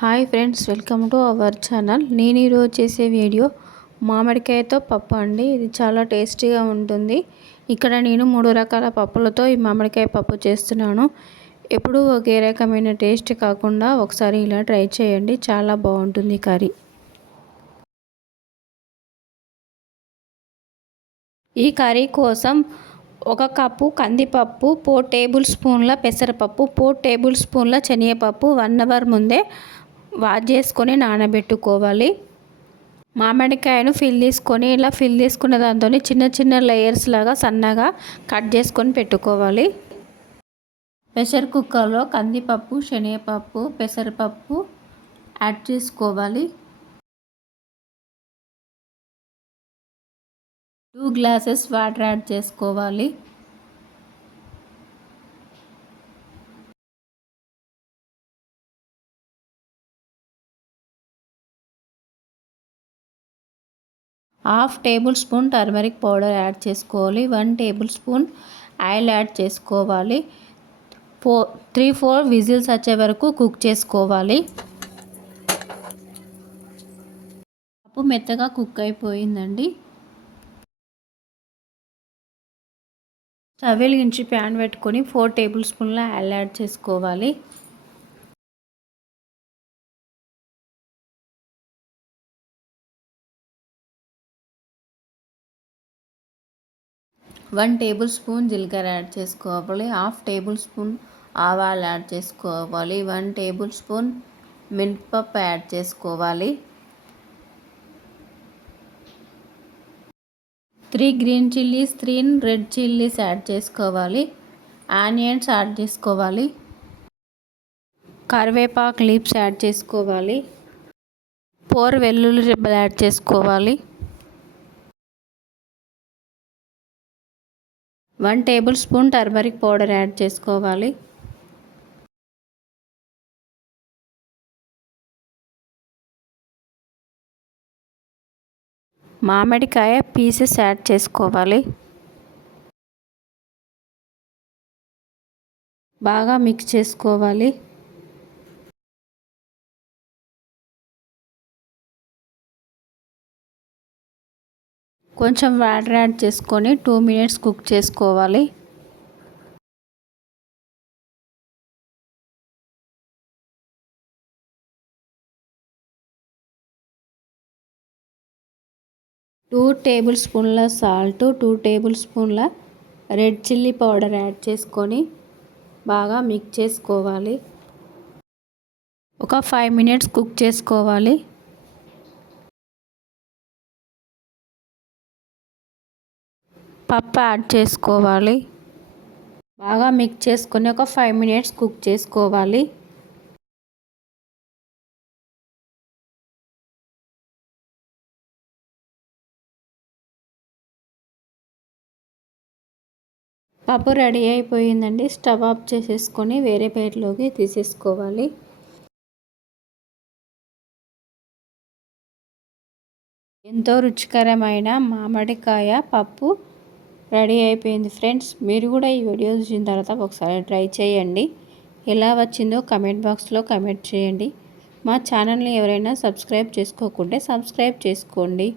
Hi friends, welcome to our channel. నేను ఈరోజు చేసే వీడియో మామిడికాయతో పప్పు అండి. ఇది చాలా టేస్టీగా ఉంటుంది. ఇక్కడ నేను 3 రకాల పప్పులతో ఈ మామిడికాయ పప్పు చేస్తున్నాను. ఎప్పుడూ ఒకే రకమైన టేస్ట్ కాకుండా ఒకసారి ఇలా ట్రై చేయండి, చాలా బాగుంటుంది కర్రీ. ఈ కర్రీ కోసం 1 కప్పు కందిపప్పు, 4 టేబుల్ స్పూన్ల పెసరపప్పు, 4 టేబుల్ స్పూన్ల శనగపప్పు 1 అవర్ ముందే వాష్ చేసుకొని నానబెట్టుకోవాలి. మామిడికాయను ఇలా ఫిల్ చేసుకున్న దాంతో చిన్న చిన్న లేయర్స్ లాగా సన్నగా కట్ చేసుకొని పెట్టుకోవాలి. ప్రెషర్ కుక్కర్లో కందిపప్పు, శనగపప్పు, పెసరపప్పు యాడ్ చేసుకోవాలి. 2 గ్లాసెస్ వాటర్ యాడ్ చేసుకోవాలి. Half table spoon turmeric powder add చేసుకోవాలి. 1 టేబుల్ స్పూన్ ఆయిల్ యాడ్ చేసుకోవాలి. 3-4 విజిల్స్ వచ్చే వరకు కుక్ చేసుకోవాలి. పప్పు మెత్తగా కుక్ అయిపోయిందండి. స్టవ్ వెలిగించి ప్యాన్ పెట్టుకొని 4 టేబుల్ స్పూన్ల ఆయిల్ యాడ్ చేసుకోవాలి. వన్ టేబుల్ స్పూన్ జీలకర్ర యాడ్ చేసుకోవాలి. హాఫ్ టేబుల్ స్పూన్ ఆవాలు యాడ్ చేసుకోవాలి. 1 టేబుల్ స్పూన్ మినపప్పు యాడ్ చేసుకోవాలి. 3 green chillies, 3 red chillies add చేసుకోవాలి. ఆనియన్స్ యాడ్ చేసుకోవాలి. కరివేపాకు లీవ్స్ యాడ్ చేసుకోవాలి. 4 వెల్లుల్లి రెబ్బలు యాడ్ చేసుకోవాలి. 1 table spoon turmeric powder add చేసుకోవాలి. మామిడికాయ పీసెస్ యాడ్ చేసుకోవాలి. బాగా మిక్స్ చేసుకోవాలి. కొంచెం వాటర్ యాడ్ చేసుకొని 2 మినిట్స్ కుక్ చేసుకోవాలి. టూ టేబుల్ స్పూన్ల సాల్ట్, 2 టేబుల్ స్పూన్ల రెడ్ చిల్లీ పౌడర్ యాడ్ చేసుకొని బాగా మిక్స్ చేసుకోవాలి. ఒక 5 మినిట్స్ కుక్ చేసుకోవాలి. పప్పు యాడ్ చేసుకోవాలి. బాగా మిక్స్ చేసుకొని ఒక 5 మినిట్స్ కుక్ చేసుకోవాలి. పప్పు రెడీ అయిపోయిందండి. స్టవ్ ఆఫ్ చేసేసుకొని వేరే ప్లేట్లోకి తీసేసుకోవాలి. ఎంతో రుచికరమైన మామిడికాయ పప్పు రెడీ అయిపోయింది ఫ్రెండ్స్. మీరు కూడా ఈ వీడియో చూసిన తర్వాత ఒకసారి ట్రై చేయండి. ఎలా వచ్చిందో కమెంట్ బాక్స్లో కమెంట్ చేయండి. మా ఛానల్ని ఎవరైనా సబ్స్క్రైబ్ చేసుకోకుంటే సబ్స్క్రైబ్ చేసుకోండి.